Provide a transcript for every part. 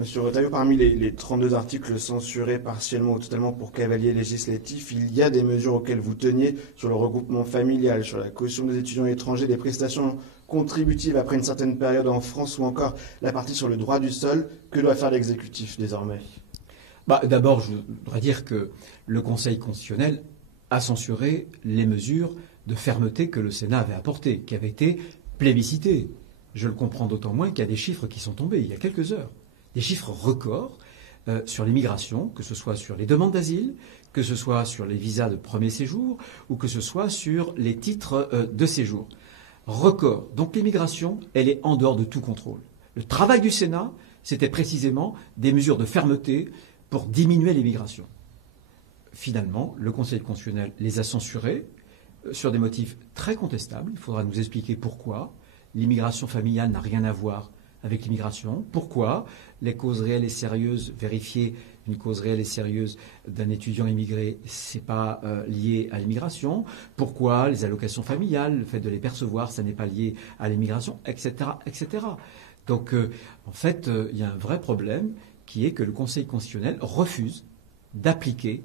Monsieur Retailleau, parmi les 32 articles censurés partiellement ou totalement pour cavalier législatif, il y a des mesures auxquelles vous teniez sur le regroupement familial, sur la caution des étudiants étrangers, des prestations contributives après une certaine période en France ou encore la partie sur le droit du sol. Que doit faire l'exécutif désormais ? D'abord, je voudrais dire que le Conseil constitutionnel a censuré les mesures de fermeté que le Sénat avait apportées, qui avaient été plébiscitées. Je le comprends d'autant moins qu'il y a des chiffres qui sont tombés il y a quelques heures. Des chiffres records sur l'immigration, que ce soit sur les demandes d'asile, que ce soit sur les visas de premier séjour ou que ce soit sur les titres de séjour. Record. Donc l'immigration, elle est en dehors de tout contrôle. Le travail du Sénat, c'était précisément des mesures de fermeté pour diminuer l'immigration. Finalement, le Conseil constitutionnel les a censurés sur des motifs très contestables. Il faudra nous expliquer pourquoi. L'immigration familiale n'a rien à voir avec l'immigration. Pourquoi les causes réelles et sérieuses, vérifier une cause réelle et sérieuse d'un étudiant immigré, c'est pas lié à l'immigration. Pourquoi les allocations familiales, le fait de les percevoir, ça n'est pas lié à l'immigration, etc., etc. Donc, en fait, il y a un vrai problème qui est que le Conseil constitutionnel refuse d'appliquer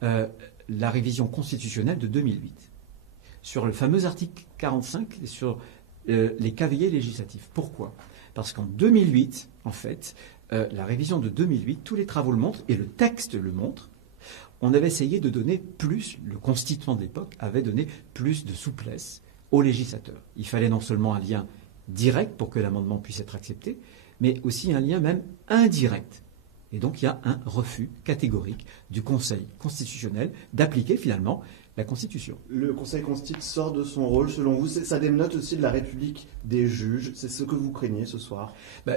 la révision constitutionnelle de 2008 sur le fameux article 45 et sur les cavaliers législatifs. Pourquoi ? Parce qu'en 2008, en fait, la révision de 2008, tous les travaux le montrent, et le texte le montre, on avait essayé de donner plus, le constituant de l'époque avait donné plus de souplesse aux législateurs. Il fallait non seulement un lien direct pour que l'amendement puisse être accepté, mais aussi un lien même indirect. Et donc il y a un refus catégorique du Conseil constitutionnel d'appliquer finalement la Constitution. Le Conseil constitutionnel sort de son rôle, selon vous. Ça dénote aussi de la République des juges. C'est ce que vous craignez ce soir ?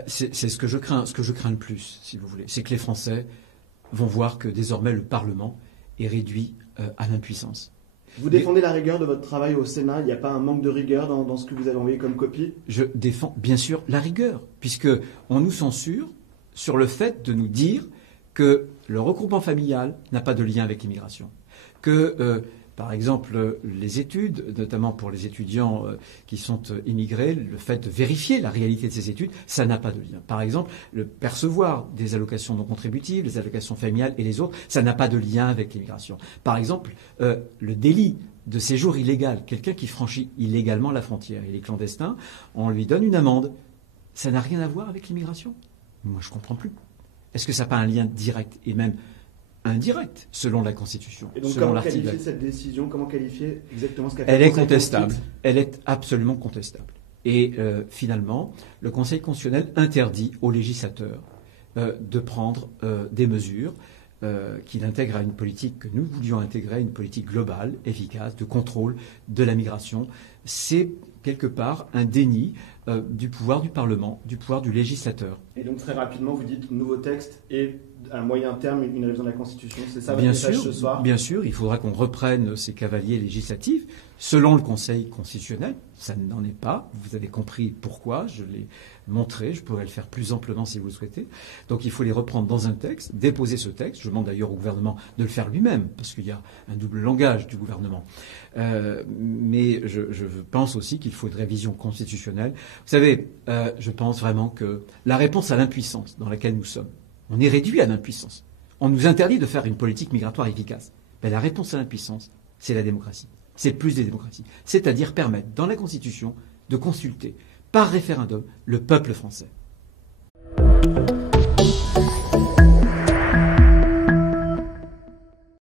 C'est ce que je crains. Ce que je crains le plus, si vous voulez, c'est que les Français vont voir que désormais le Parlement est réduit à l'impuissance. Vous défendez la rigueur de votre travail au Sénat. Il n'y a pas un manque de rigueur dans ce que vous avez envoyé comme copie ? Je défends bien sûr la rigueur, puisqu'on nous censure sur le fait de nous dire que le regroupement familial n'a pas de lien avec l'immigration, que par exemple, les études, notamment pour les étudiants qui sont immigrés, le fait de vérifier la réalité de ces études, ça n'a pas de lien. Par exemple, le percevoir des allocations non contributives, les allocations familiales et les autres, ça n'a pas de lien avec l'immigration. Par exemple, le délit de séjour illégal, quelqu'un qui franchit illégalement la frontière, il est clandestin, on lui donne une amende. Ça n'a rien à voir avec l'immigration ? Moi, je ne comprends plus. Est-ce que ça n'a pas un lien direct et même indirect, selon la Constitution. Et donc, comment qualifier cette décision ? Comment qualifier exactement ce qu'a fait Elle est contestable. Elle est absolument contestable. Et finalement, le Conseil constitutionnel interdit aux législateurs de prendre des mesures qu'il intègre à une politique que nous voulions intégrer, une politique globale, efficace, de contrôle de la migration. C'est quelque part un déni du pouvoir du Parlement, du pouvoir du législateur. Et donc très rapidement, vous dites nouveau texte et à moyen terme une révision de la Constitution. C'est ça votre message ce soir ? Bien sûr, il faudra qu'on reprenne ces cavaliers législatifs selon le Conseil constitutionnel. Ça n'en est pas. Vous avez compris pourquoi. Je l'ai montré. Je pourrais le faire plus amplement si vous le souhaitez. Donc il faut les reprendre dans un texte, déposer ce texte. Je demande d'ailleurs au gouvernement de le faire lui-même parce qu'il y a un double langage du gouvernement. Mais je pense aussi qu'il faut une révision constitutionnelle. Vous savez, je pense vraiment que la réponse à l'impuissance dans laquelle nous sommes, on est réduit à l'impuissance. On nous interdit de faire une politique migratoire efficace. Mais la réponse à l'impuissance, c'est la démocratie. C'est plus des démocraties. C'est-à-dire permettre dans la Constitution de consulter par référendum le peuple français.